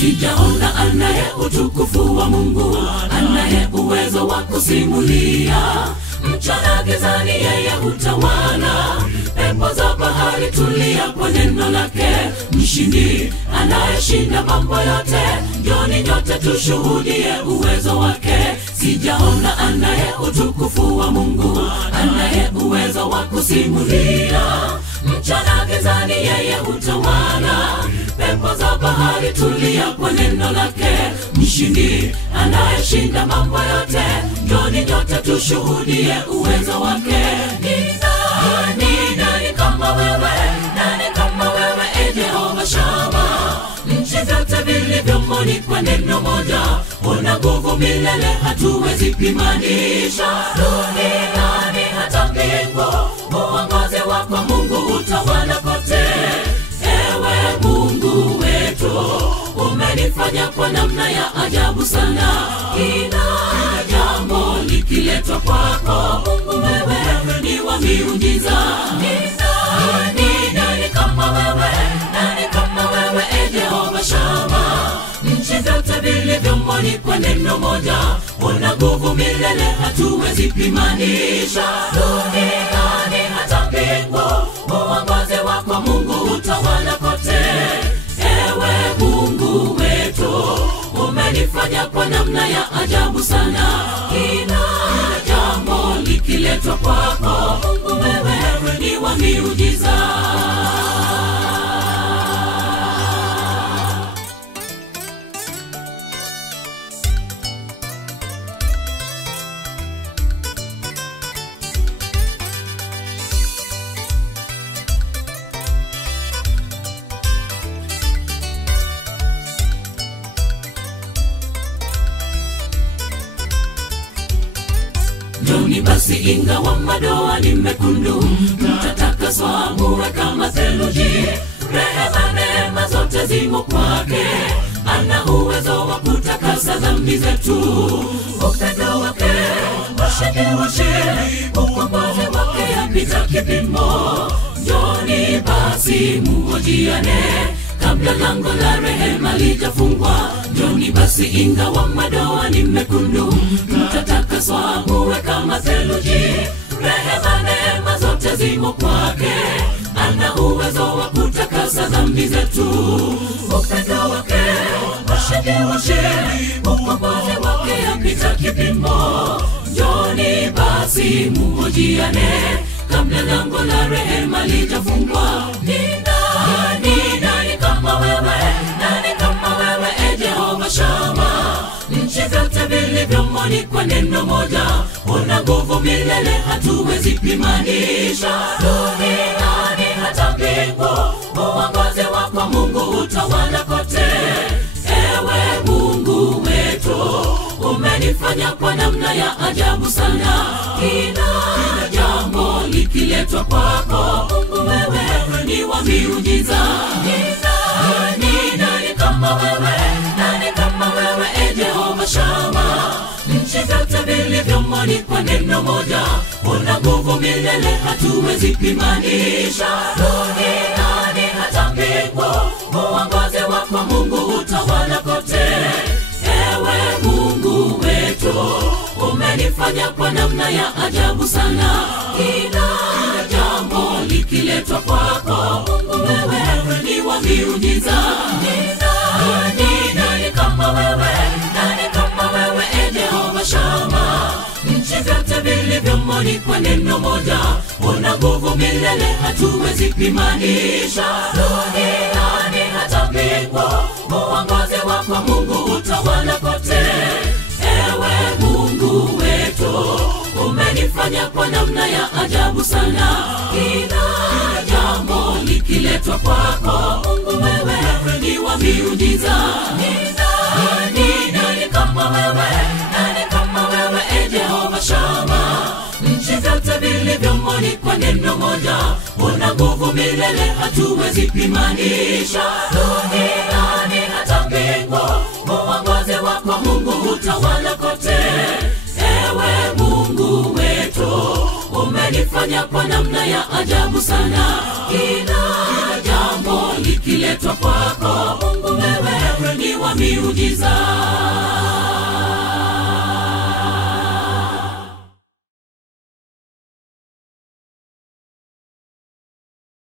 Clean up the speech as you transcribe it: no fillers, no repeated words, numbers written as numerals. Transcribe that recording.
Sijaona anaye utukufu wa Mungu, anaye uwezo wa kusimulia. Mchana gizani yeye hutawala, pepo za bahari tulia kwa neno lake. Mshindi anayeshinda mambo yote, njoni nyote tushuhudie uwezo wake. Sijaona anaye utukufu wa Mungu, anaye uwezo wa kusimulia. Mchana gizani yeye hutawala, pepo za bahari tulia kwa neno lake. Mshindi anayeshinda mambo yote, njoni nyote tushuhudie uwezo wake. Ni nani kama wewe? Nani kama wewe, e Jehova Shama? Nchi zote vilivyomo ni kwa neno moja, una nguvu milele hatuwezi pimanisha. Duniani hata mbingu, uongozi wako Mungu utawala kote. Ewe Mungu wetu, umenifanya kwa namna ya ajabu sana. Kila jambo likiletwa kwako Mungu, wewe ni wa miujiza. Ni nani kama wewe? Nani kama wewe, e Jehova Shama? Nchi zote vilivyomo ni kwa neno moja, una nguvu milele hatuwezi pimanisha. Duniani hata mbingu, uongozi wako Mungu utawala kote. Ewe Mungu wetu, umenifanya kwa namna ya ajabu sana. Kila jambo likiletwa kwako Mungu, wewe ni wa miujiza. Njoni basi ingawa madoa ni mekundu, mtatakaswa muwe kama theluji. Rehema neema zote zimo kwake, ana uwezo wa kutakasa dhambi zetu. Upendo wake washikiwashi, ukombozi wake yapita kipimo. Njoni basi muhojiane, kabla lango la rehema lijafungwa. Njoni basi ingawa madoa ni mekundu, mtatakaswa muwe kama theluji. Rehema neema zote zimo kwake, ana uwezo wa kutakasa dhambi zetu. Upendo wake washikiwashi, ukombozi wake yapita kipimo. Njoni basi muhojiane, kabla lango la rehema lijafungwa. Ni nani kama wewe? Nani kama wewe, e Jehova Shama? Nchi zote vilivyomo ni kwa neno moja, una nguvu milele hatuwezi pimanisha. Duniani hata mbingu, uongozi wako Mungu utawala kote. Ewe Mungu wetu, umenifanya kwa namna ya ajabu sana. Kila jambo likiletwa kwako Mungu, wewe ni wa miujiza. Ni nani kama wewe? Nani kama wewe, e Jehova Shama? Nchi zote vilivyomo ni kwa neno moja, una nguvu milele hatuwezi pimanisha. Duniani hata mbingu, uongozi wako Mungu utawala kote. Ewe Mungu wetu, umenifanya kwa namna ya ajabu sana. Kila jambo likiletwa kwako Mungu, wewe ni wa miujiza. Ni nani kama wewe? Nani kama wewe, e Jehova Shama? Nchi zote vilivyomo ni kwa neno moja, una nguvu milele hatuwezi pimanisha. Duniani hata mbingu, uongozi wako Mungu utawala kote. Ewe Mungu wetu, umenifanya kwa namna ya ajabu sana. Kila jambo likiletwa kwako Mungu, wewe ni wa miujiza. Ni nani kama wewe? Nani kama wewe, e Jehova Shama? Nchi zote vilivyomo ni kwa neno moja, una nguvu milele hatuwezi pimanisha. Duniani hata mbingu, uongozi wako Mungu utawala kote. Ewe Mungu wetu, umelifanya kwa namna ya ajabu sana. Kila jambo likiletwa kwako Mungu, wewe ni wa miujiza.